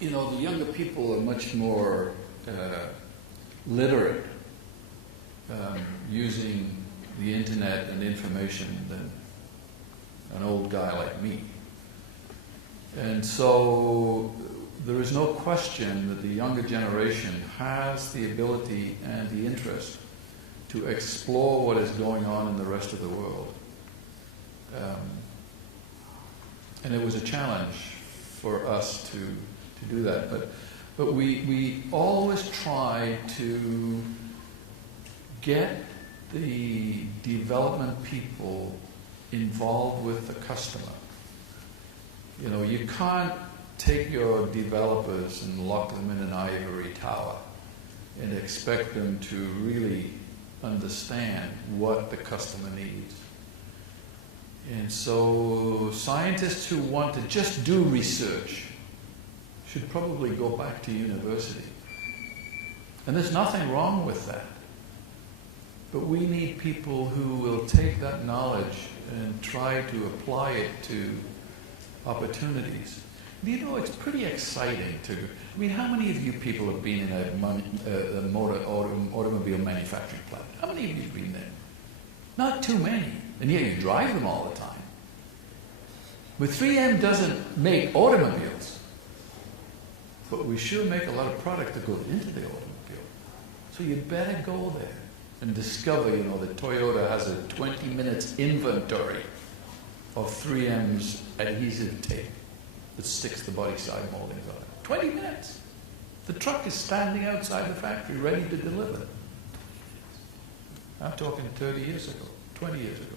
you know, the younger people are much more literate using the internet and information than an old guy like me. And so there is no question that the younger generation has the ability and the interest to explore what is going on in the rest of the world. And it was a challenge for us to do that. But we always try to get the development people involved with the customer. You know, you can't take your developers and lock them in an ivory tower and expect them to really understand what the customer needs. And so scientists who want to just do research should probably go back to university. And there's nothing wrong with that. But we need people who will take that knowledge and try to apply it to opportunities. You know, it's pretty exciting to... I mean, how many of you people have been in a automobile manufacturing plant? How many of you have been there? Not too many. And yet you drive them all the time. But 3M doesn't make automobiles. But we sure make a lot of product that goes into the automobile. So you better go there and discover, you know, that Toyota has a 20 minutes inventory of 3M's adhesive tape that sticks the body side moldings on it. 20 minutes. The truck is standing outside the factory ready to deliver. I'm talking 30 years ago, 20 years ago.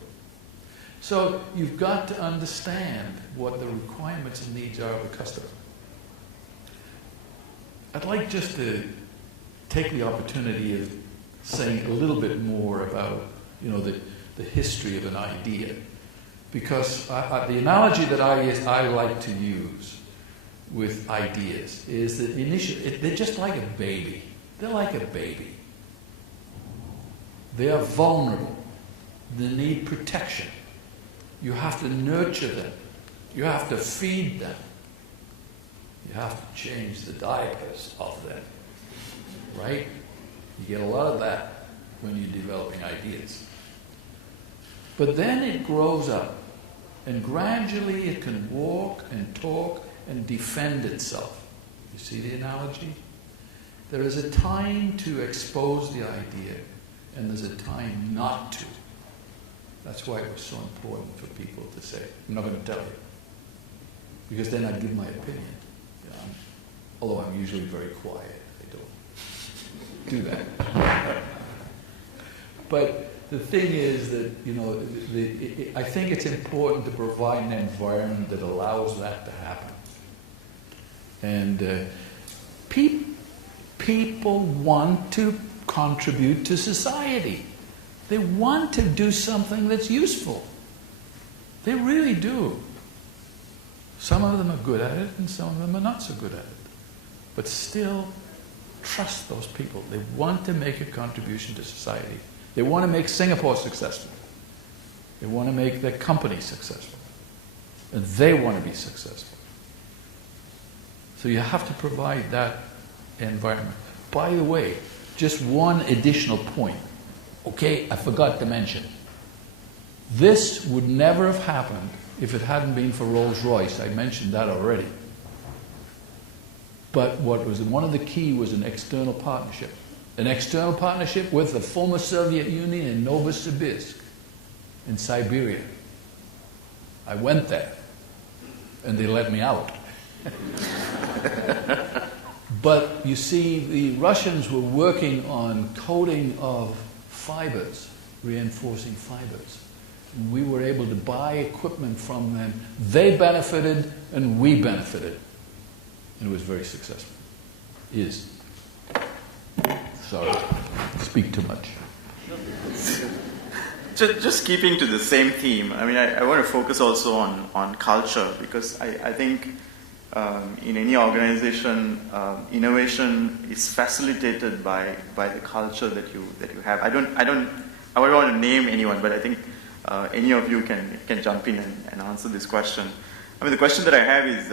So you've got to understand what the requirements and needs are of the customer. I'd like just to take the opportunity of saying a little bit more about, you know, the history of an idea. Because the analogy that I like to use with ideas is that initially, they're just like a baby. They're like a baby. They are vulnerable. They need protection. You have to nurture them. You have to feed them. You have to change the diapers of them. Right? You get a lot of that when you're developing ideas. But then it grows up, and gradually it can walk and talk and defend itself. You see the analogy? There is a time to expose the idea, and there's a time not to. That's why it was so important for people to say, I'm not going to tell you. Because then I'd give my opinion. You know, although I'm usually very quiet. I don't do that. But the thing is that, you know, I think it's important to provide an environment that allows that to happen. And people want to contribute to society. They want to do something that's useful. They really do. Some of them are good at it, and some of them are not so good at it. But still, trust those people. They want to make a contribution to society. They want to make Singapore successful. They want to make their company successful. And they want to be successful. So you have to provide that environment. By the way, just one additional point. Okay, I forgot to mention. This would never have happened if it hadn't been for Rolls-Royce. I mentioned that already. But what was one of the key was an external partnership. An external partnership with the former Soviet Union in Novosibirsk in Siberia. I went there, and they let me out. But you see, the Russians were working on coating of fibers, reinforcing fibers. And we were able to buy equipment from them. They benefited, and we benefited. And it was very successful. Is. Sorry, speak too much. Just keeping to the same theme, I mean, I want to focus also on culture, because I think in any organization, innovation is facilitated by the culture that you have. I don't want to name anyone, but I think any of you can jump in and answer this question. I mean, the question that I have is,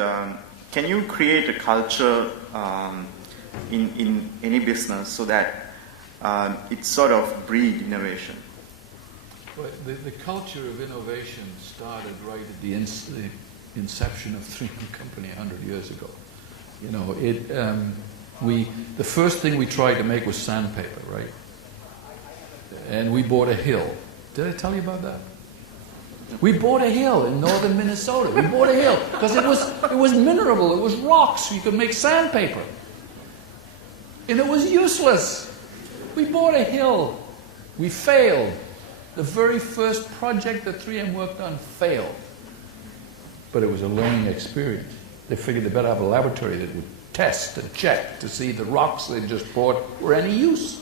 can you create a culture in any business so that it sort of breed innovation? Well, the culture of innovation started right at the inception of 3M Company 100 years ago. You know, the first thing we tried to make was sandpaper, right? And we bought a hill. Did I tell you about that? We bought a hill in northern Minnesota. We bought a hill because it was mineral, it was rocks, so you could make sandpaper. And it was useless. We bought a hill. We failed. The very first project that 3M worked on failed. But it was a learning experience. They figured they better have a laboratory that would test and check to see the rocks they just bought were any use.